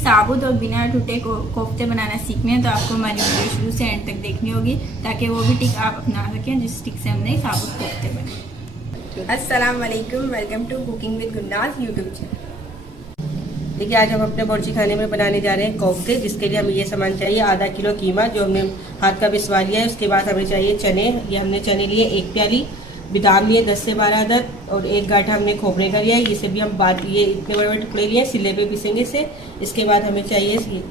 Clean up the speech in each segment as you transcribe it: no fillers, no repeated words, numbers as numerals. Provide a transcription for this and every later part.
साबुत और बिना टूटे कोफ्ते बनाना सीखने हैं तो आपको हमारी वीडियो शुरू से एंड तक देखनी होगी, ताकि वो भी टिक आप अपना सकें जिस टिक से हमने साबुत कोफ्ते बनाए। अस्सलाम वालेकुम, welcome to cooking with Gulnaz YouTube channel. देखिए आज हम अपने बावर्ची खाने में बनाने जा रहे हैं कोफ्ते, जिसके लिए हमें ये सामान चाहिए। आधा किलो कीमा जो हमने हाथ का पिसवा लिया है। उसके बाद हमें चाहिए चने, ये हमने चने लिए 1 प्याली, बादाम लिए 10 से 12 अदद और 1 गाठा हमने खोपरे का लिया है। इसे भी हम बाद ये इतने बड़े बड़े टुकड़े लिए, सिले पे पीसेंगे इसे। इसके बाद हमें चाहिए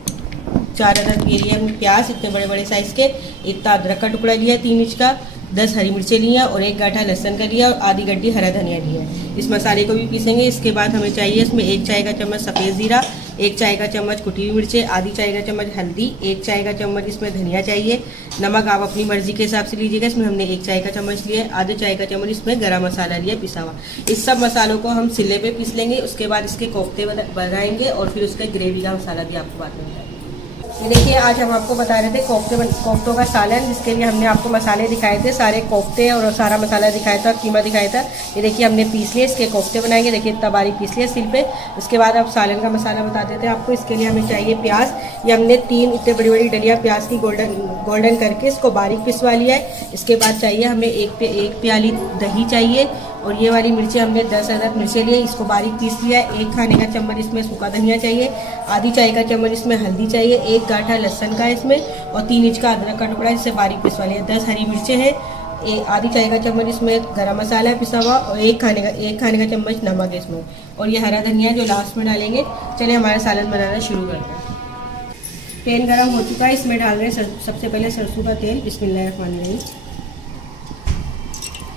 4 अदद ये लिए हमने प्याज इतने बड़े बड़े साइज़ के, इतना अदरक का टुकड़ा लिया 3 इंच का, 10 हरी मिर्चें लिया और 1 गाठा लहसुन का लिया और आधी गड्डी हरा धनिया लिया है। इस मसाले को भी पीसेंगे। इसके बाद हमें चाहिए इसमें 1 चाय का चम्मच सफ़ेद ज़ीरा, 1 चाय का चम्मच कुटी हुई मिर्चें, आधी चाय का चम्मच हल्दी, 1 चाय का चम्मच इसमें धनिया चाहिए। नमक आप अपनी मर्जी के हिसाब से लीजिएगा। इसमें हमने 1 चाय का चम्मच लिया, आधे चाय का चम्मच इसमें गरम मसाला लिया पिसा हुआ। इस सब मसालों को हम सिले पे पीस लेंगे। उसके बाद इसके कोफ्ते बनाएंगे और फिर उसके ग्रेवी का मसाला भी आपको बाद में बताएंगे। ये देखिए आज हम आपको बता रहे थे कोफ्तों का सालन, जिसके लिए हमने आपको मसाले दिखाए थे, सारे कोफ्ते और सारा मसाला दिखाया था, कीमा दिखाया था। ये देखिए हमने पीस लिए, इसके कोफ्ते बनाएंगे। देखिए इतना बारीक पीस लिया सिल पे। उसके बाद अब सालन का मसाला बता देते हैं आपको। इसके लिए हमें चाहिए प्याज, ये हमने 3 इतने बड़ी बड़ी डलियाँ प्याज की गोल्डन करके इसको बारीक पिसवा लिया है। इसके बाद चाहिए हमें 1 प्याली दही चाहिए और ये वाली मिर्चें हमने 10 अदद मिर्चें लिए, इसको बारीक पीस लिया है। 1 खाने का चम्मच इसमें सूखा धनिया चाहिए, आधी चाय का चम्मच इसमें हल्दी चाहिए, 1 गाठा लहसुन का इसमें और 3 इंच का अदरक का टुकड़ा जिससे बारीक पिसवा लिया, 10 हरी मिर्चें हैं, आधी चाय का चम्मच इसमें गरम मसाला है पिसा हुआ और 1 खाने का चम्मच नमक है इसमें और ये हरा धनिया जो लास्ट में डालेंगे। चलिए हमारा सालन बनाना शुरू करते हैं। तेल गरम हो चुका है, इसमें डाल रहे हैं सबसे पहले सरसों का तेल। बिस्मिल्लाहिर्रहमानिर्रहीम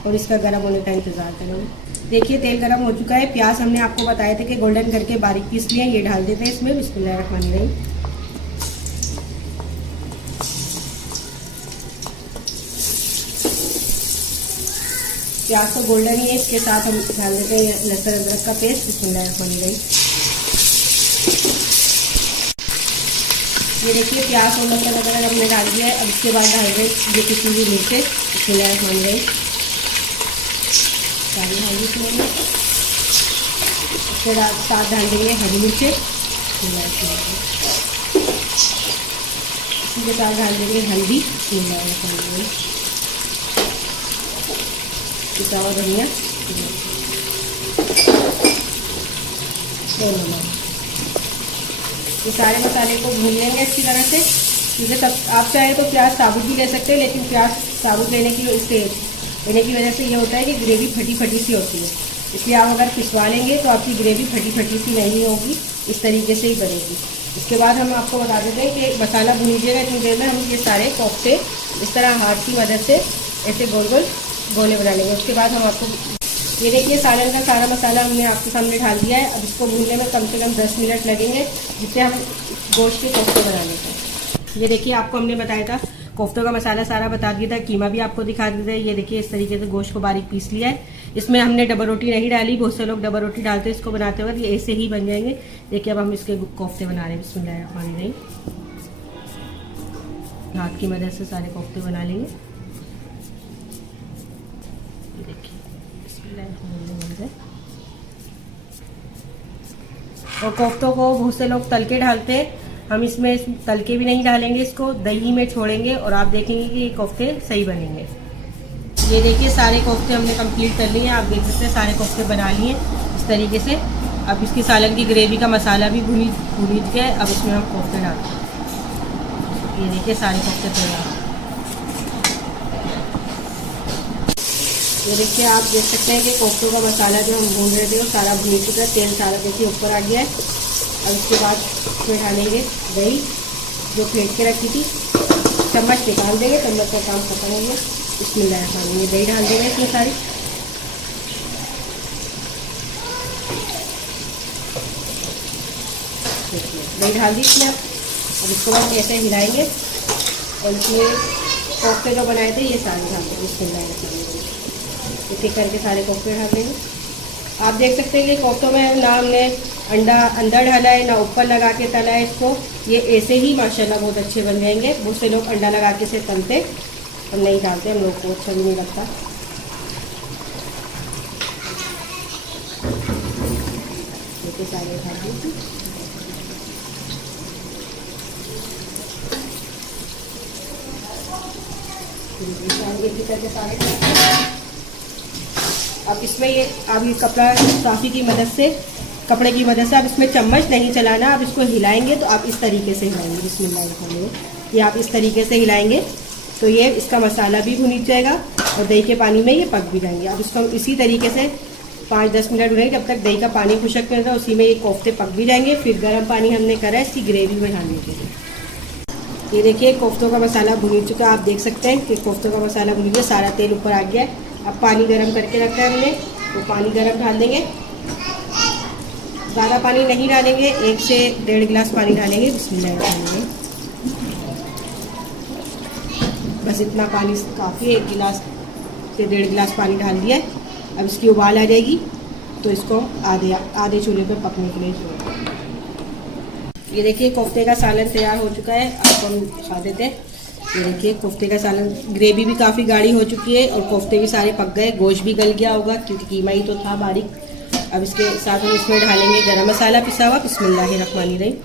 और इसका गर्म होने का इंतज़ार करेंगे। देखिए तेल गर्म हो चुका है। प्याज हमने आपको बताए थे कि गोल्डन करके बारीक पीस लिए, ये डाल देते हैं इसमें। बिस्मिल्लाहिर्रहमानिर्रहीम। प्याज तो गोल्डन ही है, इसके साथ हम डाल देते हैं लहसुन अदरक का पेस्ट। बिस्मिल्लाहिर्रहमानिर्रहीम। ये देखिए प्याज और लहसुन अदरक हमने डाल दिया है। अब इसके बाद डाल रहे ये पिसी हुई मिर्चें। बिस्मिल्लाहिर्रहमानिर्रहीम। उसके साथ डाल देंगे हरी मिर्चें, इसके साथ डाल देंगे हल्दी, पिसा हुआ धनिया, ये सारे मसाले को भून लेंगे अच्छी तरह से। क्योंकि सब आप चाहे तो प्याज साबुत भी ले सकते हैं, लेकिन प्याज साबुत लेने की वजह से ये होता है कि ग्रेवी फटी फटी सी होती है। इसलिए आप अगर पिसवा लेंगे तो आपकी ग्रेवी फटी फटी सी नहीं होगी, इस तरीके से ही बनेगी। इसके बाद हम आपको बता देते हैं कि मसाला भूनीजिएगा। इतनी देर में हम ये सारे कोफ्ते इस तरह हाथ की मदद से ऐसे गोल गोल गोले बना लेंगे। उसके बाद हम आपको ये देखिए सालन का सारा मसाला हमने आपके सामने डाल दिया है। अब इसको भूनने में कम से कम 10 मिनट लगेंगे, जिससे हम गोश्त के कोफ्ते बनाने का। ये देखिए आपको हमने बताया था, कोफ्तों का मसाला सारा बता दिया था, कीमा भी आपको दिखा दिया था। ये देखिए इस तरीके से गोश्त को बारीक पीस लिया है। इसमें हमने डबल रोटी नहीं डाली, बहुत से लोग डबल रोटी डालते हैं इसको बनाते वक्त, ये ऐसे ही बन जाएंगे। देखिए अब हम इसके कोफ्ते बना रहे हैं। बिस्मिल्लाहिर्रहमानिर्रहीम। हाथ की मदद से सारे कोफ्ते बना लेंगे। देखिए बिस्मिल्लाहिर्रहमानिर्रहीम। और कोफ्तों को बहुत से लोग तल के डालते हैं, हम इसमें तल के भी नहीं डालेंगे, इसको दही में छोड़ेंगे और आप देखेंगे कि ये कोफ्ते सही बनेंगे। ये देखिए सारे कोफ्ते हमने कंप्लीट कर लिए हैं, आप देख सकते हैं सारे कोफ्ते बना लिए इस तरीके से। अब इसकी सालन की ग्रेवी का मसाला भी भून गया। अब इसमें हम कोफ्ते डालते हैं। ये देखिए सारे कोफ्ते तैयार। ये देखिए आप देख सकते हैं कि कोफ्तों का मसाला जो हम भून रहे थे वो सारा भून चुका है, तेल सारा देखिए ऊपर आ गया है। अब इसके बाद इसमें डालेंगे दही जो फेंट के रखी थी, चम्मच निकाल देंगे, चम्मच का काम खत्म हो गया। बिस्मिल्लाहिर्रहमानिर्रहीम। दही डाल देंगे इसमें सारी। दही डाल दी इसमें। अब इसको बाद ऐसे हिलाएंगे और इसमें कोफ्ते जो बनाए थे ये सारे डाल देंगे। बिस्मिल्लाहिर्रहमानिर्रहीम। एक करके सारे कोफ्ते डाल देंगे। आप देख सकते हैं कि कोफ्तों में ना हमने अंडा अंदर डाला है ना ऊपर लगा के तला है इसको, ये ऐसे ही माशाल्लाह बहुत अच्छे बन जाएंगे। बहुत से लोग अंडा लगा के से तलते, हम नहीं डालते, हम लोग को अच्छा भी नहीं लगता। सारे एक ही करके सारे डालते हैं। अब इसमें ये आप ये कपड़ा साफी की मदद से, कपड़े की मदद से आप इसमें चम्मच नहीं चलाना, आप इसको हिलाएंगे तो आप इस तरीके से हिलाएंगे। बिस्मिल्लाह, ये आप इस तरीके से हिलाएंगे तो ये इसका मसाला भी भुन जाएगा और दही के पानी में ये पक भी जाएंगे। अब इसको इसी तरीके से 5-10 मिनट भुनेंगे जब तक दही का पानी खुशक नहीं होता, उसी में ये कोफ्ते पक भी जाएंगे। फिर गर्म पानी हमने करा है इसकी ग्रेवी बनाने के लिए। ये देखिए कोफ्तों का मसाला भुन चुका है, आप देख सकते हैं कि कोफ्तों का मसाला भुन गया, सारा तेल ऊपर आ गया है। अब पानी गर्म करके रखा है हमने, तो पानी गर्म डाल देंगे। ज़्यादा पानी नहीं डालेंगे, 1 से 1.5 गिलास पानी डालेंगे। बिस्मिल्लाह डालेंगे, बस इतना पानी काफ़ी है, 1 गिलास से 1.5 गिलास पानी डाल दिया है। अब इसकी उबाल आ जाएगी तो इसको आधे चूल्हे पे पकने के लिए छोड़ दें। ये देखिए कोफ्ते का सालन तैयार हो चुका है, आपको हम दिखा देते हैं। ये देखिए कोफ्ते का सालन, ग्रेवी भी काफ़ी गाढ़ी हो चुकी है और कोफ्ते भी सारे पक गए, गोश्त भी गल गया होगा क्योंकि कीमा ही तो था बारीक। अब इसके साथ हम इसमें डालेंगे गरम मसाला पिसा हुआ, बिस्मिल्लाहिर्रहमानिर्रहीम,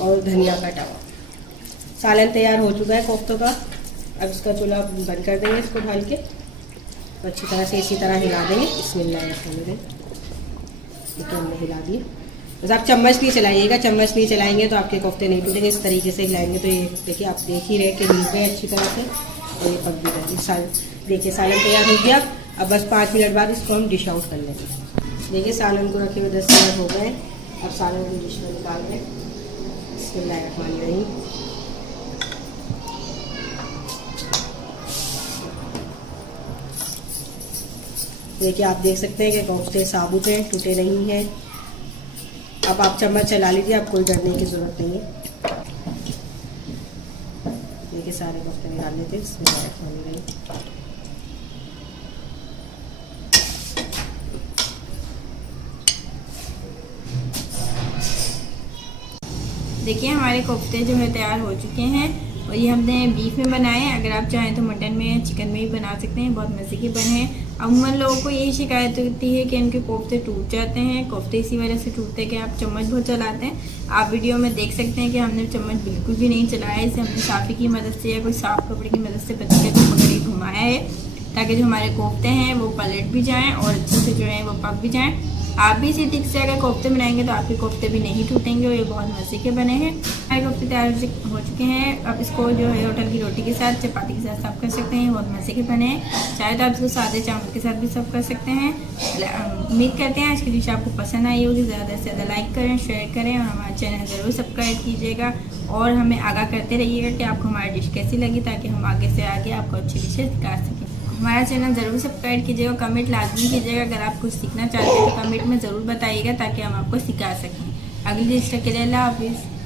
और धनिया कटा हुआ। सालन तैयार हो चुका है कोफ्तों का। अब इसका चूल्हा बंद कर देंगे, इसको ढाल के तो अच्छी तरह से इसी तरह हिला देंगे। बिस्मिल्लाहिर्रहमानिर्रहीम, तो हमने हिला दिए। बस आप चम्मच नहीं चलाइएगा, चम्मच नहीं चलाएंगे तो आपके कोफ्ते नहीं टूटेंगे। इस तरीके से हिलाएंगे तो ये देखिए, आप देख ही रहे कि हिल गए अच्छी तरह से और ये पक भी रहे। देखिए सालन तैयार हो गया। अब बस 5 मिनट बाद इसको हम डिश आउट कर लेंगे। देखिए सालन को रखे हुए 10 मिनट हो गए। अब सालन को डिश में निकाल दें। बिस्मिल्लाहिर्रहमानिर्रहीम, देखिए आप देख सकते हैं कि कोफ्ते साबुत हैं, टूटे नहीं हैं। अब आप चम्मच चला लीजिए, आप कोई डरने की ज़रूरत नहीं है। देखिए सारे कोफ्ते निकाल लेते हैं। देखिए हमारे कोफ्ते जो है तैयार हो चुके हैं और ये हमने बीफ में बनाए हैं। अगर आप चाहें तो मटन में या चिकन में भी बना सकते हैं, बहुत मज़े के बने हैं। अमूमन लोगों को यही शिकायत होती है कि उनके कोफ्ते टूट जाते हैं। कोफ्ते इसी वजह से टूटते हैं कि आप चम्मच बहुत चलाते हैं। आप वीडियो में देख सकते हैं कि हमने चम्मच बिल्कुल भी नहीं चलाया, इसे हमने साफ़ी की मदद से या कोई साफ कपड़े की मदद से पत्ते को पकड़ के घुमाया है ताकि जो हमारे कोफ्ते हैं वो पलट भी जाएँ और अच्छे से जो है वो पक भी जाएँ। आप भी इसी ठीक से अगर कोफ्ते बनाएंगे तो आपके कोफ्ते भी नहीं टूटेंगे और ये बहुत मज़े के बने हैं। हमारे कोफ्ते तैयार हो चुके हैं। अब इसको जो है होटल की रोटी के साथ, चपाती के साथ सर्व कर सकते हैं, बहुत मज़े के बने हैं। चाहे तो आप इसको सादे चावल के साथ भी सर्व कर सकते हैं। उम्मीद करते हैं आज की डिश आपको पसंद आई होगी। ज़्यादा से ज़्यादा लाइक करें, शेयर करें और हमारा चैनल ज़रूर सब्सक्राइब कीजिएगा और हमें आगाह करते रहिएगा कि आपको हमारी डिश कैसी लगी, ताकि हम आगे से आगे आपको अच्छी डिशेज दिखा सकें। हमारा चैनल ज़रूर सब्सक्राइब कीजिएगा, कमेंट लाजमी कीजिएगा। अगर आप कुछ सीखना चाहते हैं तो कमेंट में ज़रूर बताइएगा ताकि हम आपको सिखा सकें। अगली डिश के लिए अल्लाह हाफिज़।